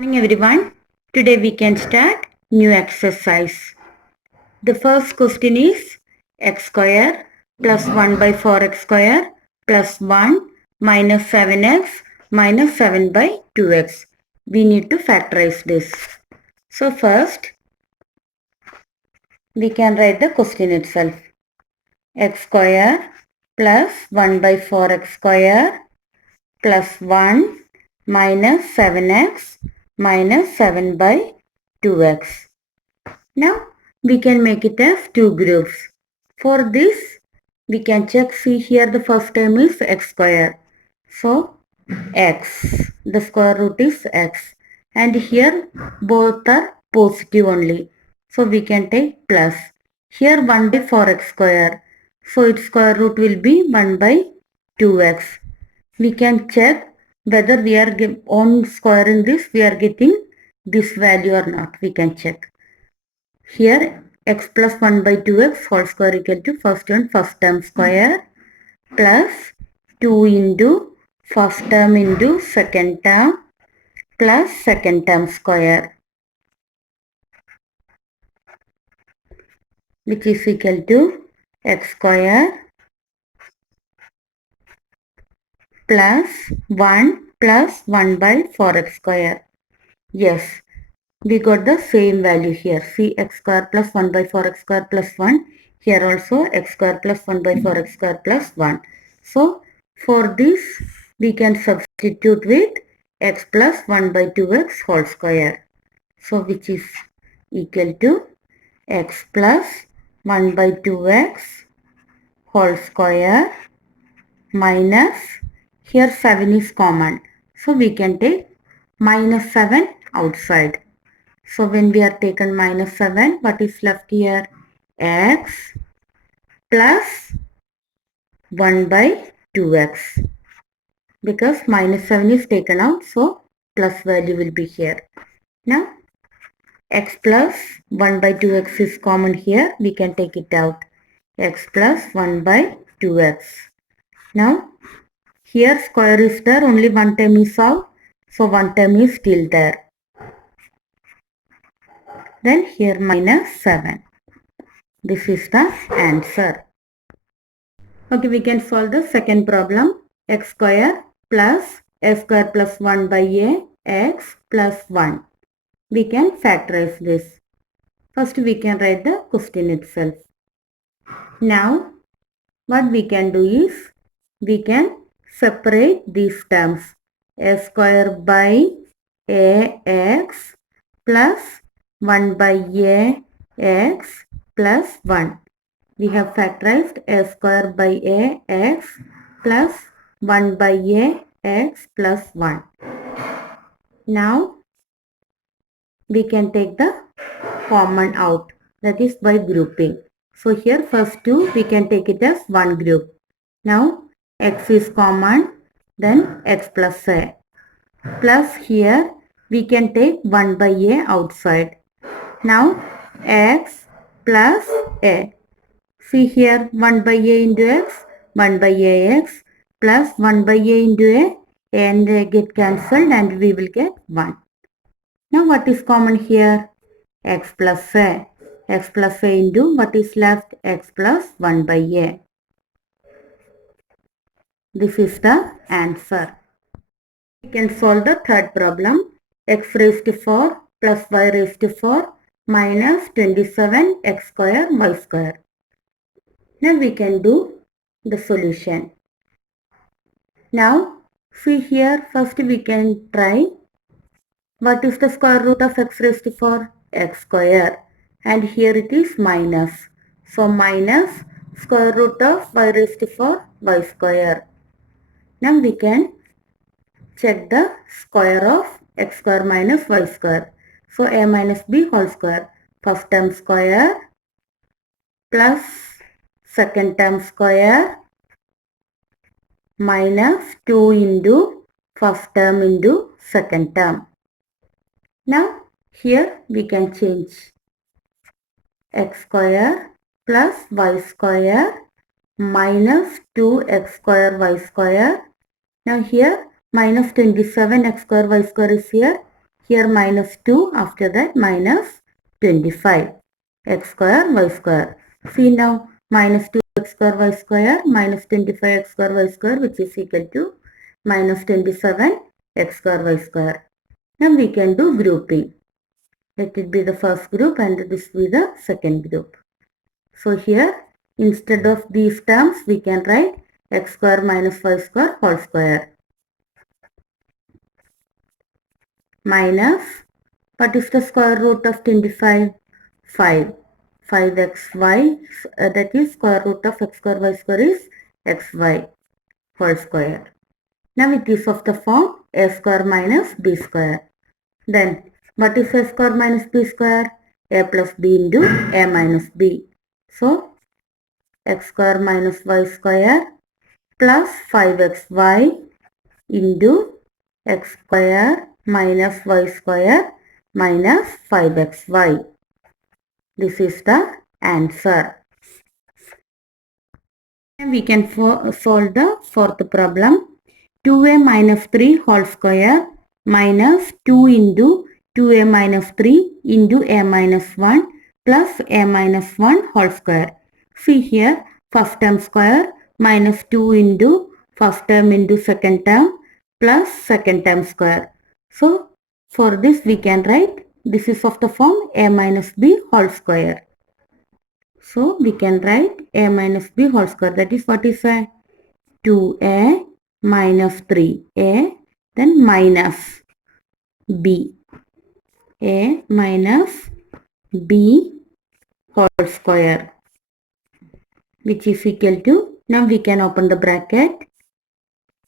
Morning everyone. Today we can start new exercise. The first question is x square plus 1 by 4x square plus 1 minus 7x minus 7 by 2x. We need to factorize this. So first we can write the question itself. X square plus 1 by 4x square plus 1 minus 7x minus 7 by 2x. Now we can make it as two groups. For this we can check, see here the first term is x square. So x, the square root is x, and here both are positive only. So we can take plus. Here 1 by 4x square. So its square root will be 1 by 2x. We can check whether we are on squaring this, we are getting this value or not. We can check. Here x plus 1 by 2x whole square equal to first term square plus 2 into first term into second term plus second term square, which is equal to x square plus 1 plus 1 by 4x square. Yes, we got the same value here. See, x square plus 1 by 4x square plus 1. Here also x square plus 1 by 4x square plus 1. So for this we can substitute with x plus 1 by 2x whole square. So which is equal to x plus 1 by 2x whole square minus, here 7 is common. So we can take minus 7 outside. So when we are taken minus 7, what is left here? X plus 1 by 2x. Because minus 7 is taken out, so plus value will be here. Now x plus 1 by 2x is common here. We can take it out. X plus 1 by 2x. Now here square is there, only one term is out. So one term is still there. Then here minus 7. This is the answer. Okay, we can solve the second problem. X square plus s square plus 1 by a x plus 1. We can factorize this. First we can write the question itself. Now what we can do is we can separate these terms. S square by ax plus 1 by a x plus 1. We have factorized s square by a x plus 1 by a x plus 1. Now we can take the common out, that is by grouping. So here first two we can take it as one group. Now x is common, then x plus a. Plus here we can take 1 by a outside. Now x plus a. See here 1 by a into x, 1 by ax plus 1 by a into a, and they get cancelled and we will get 1. Now what is common here? X plus a. X plus a into what is left? X plus 1 by a. This is the answer. We can solve the third problem. X raised to 4 plus y raised to 4 minus 27 x square y square. Now we can do the solution. Now see here, first we can try what is the square root of x raised to 4? X square, and here it is minus. So minus square root of y raised to 4 y square. Now we can check the square of x square minus y square. So a minus b whole square. First term square plus second term square minus 2 into first term into second term. Now here we can change x square plus y square minus 2x square y square. Now here minus 27 x square y square is here. Here minus 2, after that minus 25. X square, y square. See now, minus 2x square, y square, minus 25x square, y square, which is equal to minus 27x square, y square. Now we can do grouping. Let it be the first group and this be the second group. So here, instead of these terms, we can write x square minus y square whole square. Minus, what is the square root of 25? 5. 5xy, that is square root of x square y square is xy whole square. Now it is of the form a square minus b square. Then what is a square minus b square? A plus b into a minus b. So x square minus y square plus 5xy into x square minus y square minus 5xy. This is the answer. And we can solve the fourth problem. 2a minus 3 whole square minus 2 into 2a minus 3 into a minus 1 plus a minus 1 whole square. See here, first term square minus 2 into first term into second term plus second term square. So, for this we can write this is of the form a minus b whole square. So, we can write a minus b whole square. That is what is a 2a minus 3a, then minus b. A minus b whole square, which is equal to, now we can open the bracket,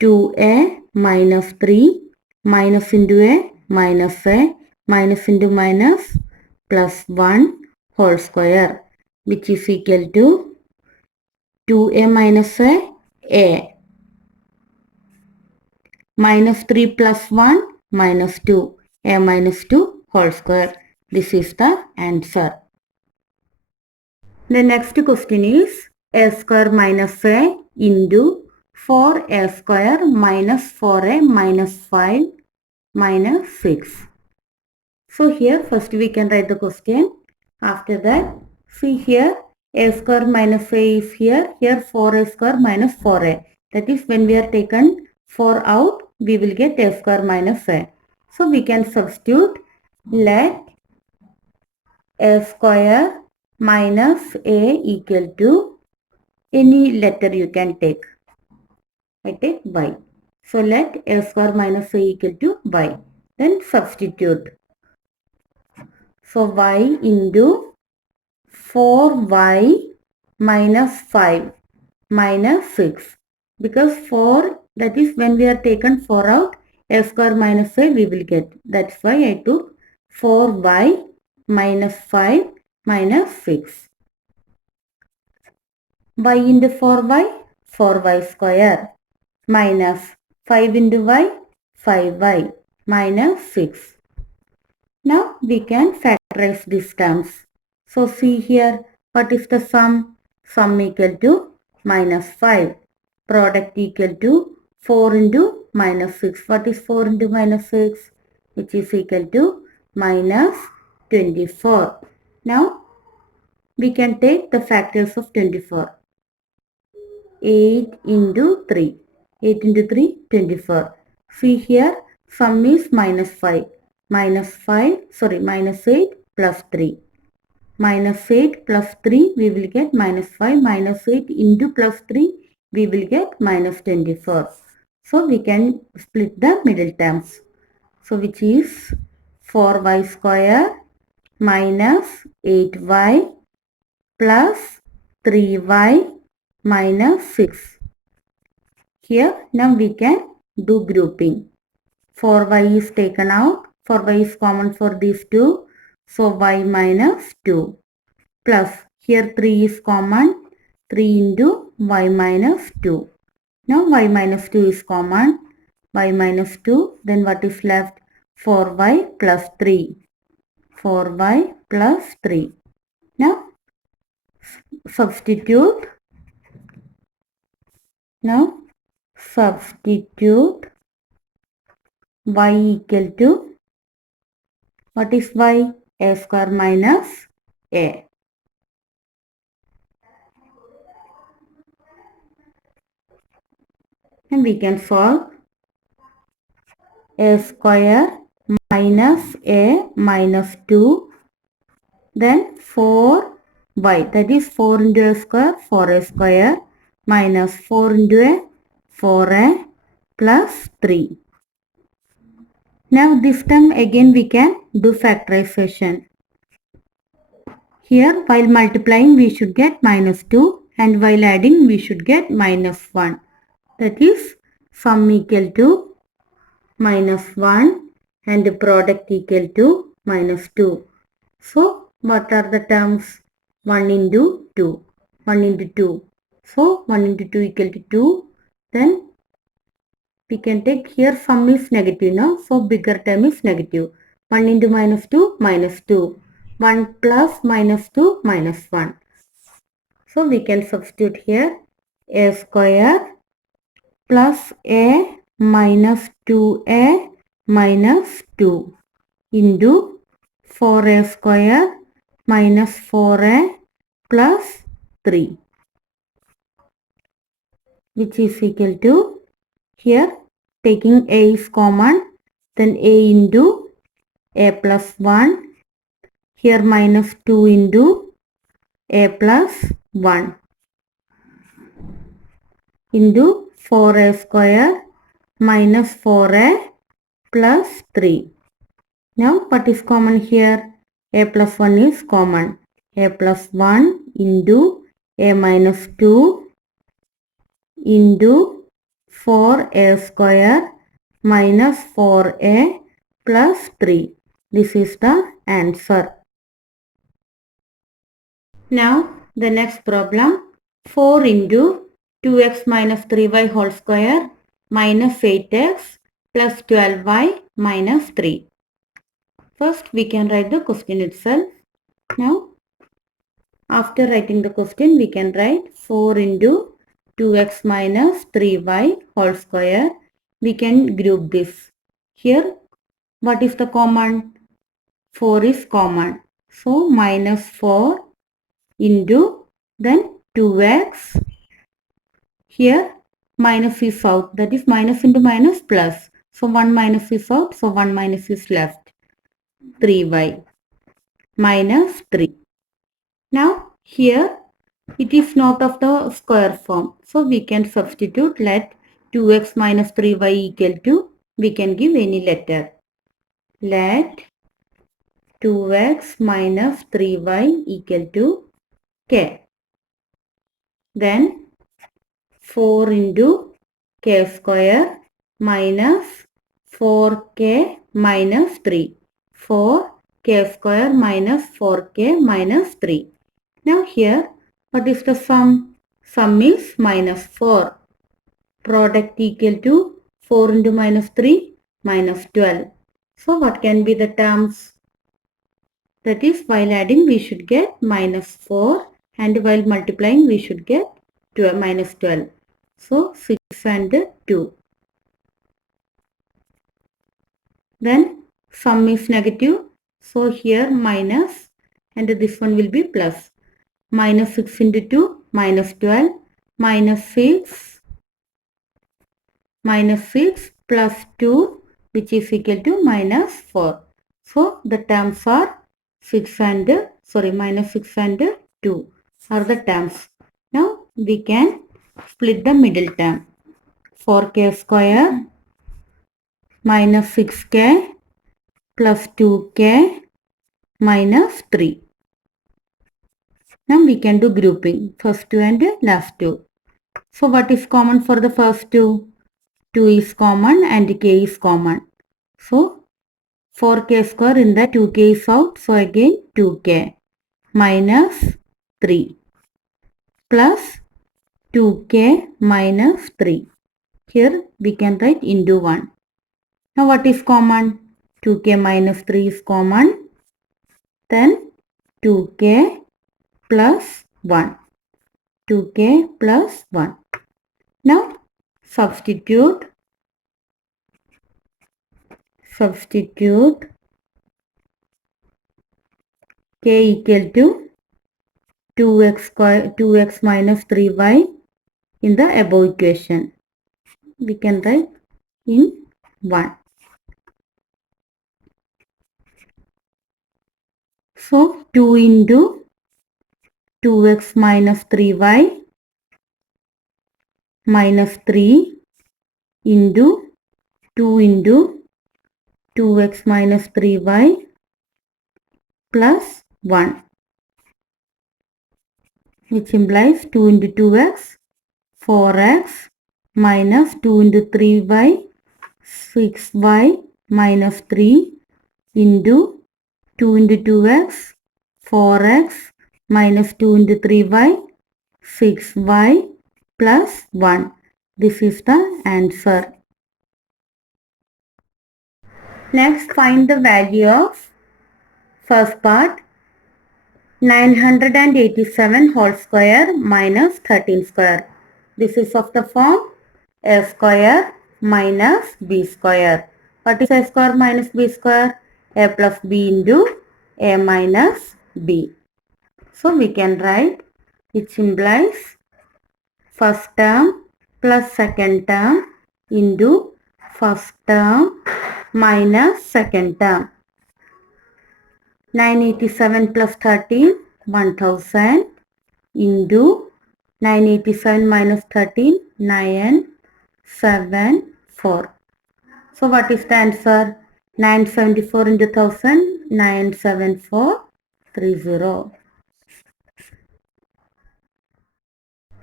2a minus 3 minus into a minus into minus plus 1 whole square, which is equal to 2a minus a minus 3 plus 1 minus 2, a minus 2 whole square. This is the answer. The next question is a square minus a into 4a square minus 4a minus 5 minus 6. So here first we can write the question. After that, see here a square minus a is here. Here 4a square minus 4a. That is when we are taken 4 out, we will get a square minus a. So we can substitute, let a square minus a equal to any letter you can take. I take y. So let a square minus a equal to y. Then substitute. So y into 4y minus 5 minus 6. Because 4, that is when we are taken 4 out, a square minus a we will get. That's why I took 4y minus 5 minus 6. Y into 4y, 4y square minus 5 into y, 5y minus 6. Now we can factorize these terms. So see here, what is the sum? Sum equal to minus 5. Product equal to 4 into minus 6. What is 4 into minus 6? Which is equal to minus 24. Now we can take the factors of 24. 8 into 3. 8 into 3, 24. See here, sum is minus 5. Minus 8 plus 3. Minus 8 plus 3, we will get minus 5. Minus 8 into plus 3, we will get minus 24. So, we can split the middle terms. So, which is 4y square minus 8y plus 3y minus 6. Here now we can do grouping. 4y is taken out. 4y is common for these two. So y minus 2 plus here 3 is common. 3 into y minus 2. Now y minus 2 is common. Y minus 2. Then what is left? 4y plus 3. 4y plus 3. Now substitute. Now substitute y equal to What is y? A square minus a. And we can solve a square minus a minus 2, then 4y, that is 4 into a square, 4a square, minus 4 into a, 4a, plus 3. Now this time again we can do factorization. Here while multiplying we should get minus 2, and while adding we should get minus 1. That is sum equal to minus 1 and the product equal to minus 2. So what are the terms? 1 into 2. 1 into 2. So 1 into 2 equal to 2. Then we can take here sum is negative now. So bigger term is negative. 1 into minus 2 minus 2. 1 plus minus 2 minus 1. So we can substitute here a square plus a minus 2a minus 2 into 4a square minus 4a plus 3, which is equal to, here taking a is common, then a into a plus 1, here minus 2 into a plus 1 into 4a square minus 4a plus 3. Now what is common here? A plus 1 is common. A plus 1 into a minus 2 into 4a square minus 4a plus 3. This is the answer. Now the next problem, 4 into 2x minus 3y whole square minus 8x plus 12y minus 3. First we can write the question itself. Now after writing the question we can write 4 into 2x minus 3y whole square. We can group this. Here what is the common? 4 is common. So minus 4 into then 2x. Here minus is out, that is minus into minus plus. So 1 minus is out, so 1 minus is left. 3y minus 3. Now here it is not of the square form. So we can substitute, let 2x minus 3y equal to, we can give any letter. Let 2x minus 3y equal to k. Then 4 into k square minus 4k minus 3. 4k square minus 4k minus 3. Now here what is the sum? Sum is minus 4. Product equal to 4 into minus 3 minus 12. So what can be the terms? That is while adding we should get minus 4 and while multiplying we should get 12, minus 12. So 6 and 2. Then sum is negative. So here minus and this one will be plus. Minus 6 into 2 minus 12 minus 6 plus 2 which is equal to minus 4. So the terms are minus 6 and 2 are the terms. Now we can split the middle term. 4k square minus 6k plus 2k minus 3. Now we can do grouping, first two and last two. So what is common for the first two? 2 is common and k is common. So 4k square in the 2k is out. So again 2k minus 3 plus 2k minus 3. Here we can write into 1. Now what is common? 2k minus 3 is common. Then 2k plus 1. 2k plus 1. Now substitute k equal to 2x minus 3y in the above equation. We can write in 1. So 2 into 2x minus 3y minus 3 into 2 into 2x minus 3y plus 1, which implies 2 into 2x 4x minus 2 into 3y 6y minus 3 into 2 into 2x 4x minus 2 into 3y 6y plus 1. This is the answer. Next, find the value of first part 987 whole square minus 13 square. This is of the form a square minus b square. What is a square minus b square? A plus b into a minus b. So we can write, which implies first term plus second term into first term minus second term. 987 plus 13, 1000 into 987 minus 13, 974. So what is the answer? 974 into 1000, 97430.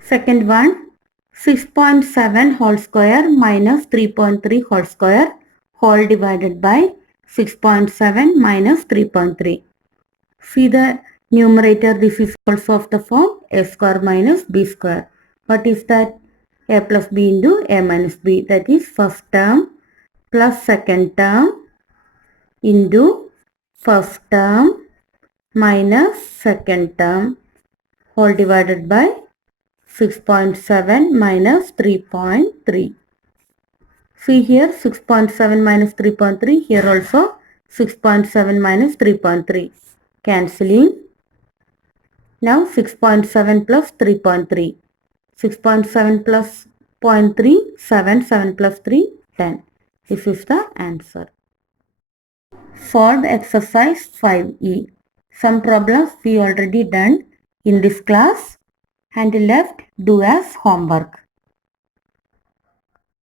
Second one, 6.7 whole square minus 3.3 whole square whole divided by 6.7 minus 3.3. See the numerator, this is also of the form a square minus b square. What is that? A plus b into a minus b. That is first term plus second term into first term minus second term whole divided by 6.7 minus 3.3. See here 6.7 minus 3.3. Here also 6.7 minus 3.3. Cancelling. Now 6.7 plus 3.3. 6.7 plus 0.3, 7, 7 plus 3, 10. This is the answer. Solve exercise 5E. Some problems we already done in this class and left do as homework.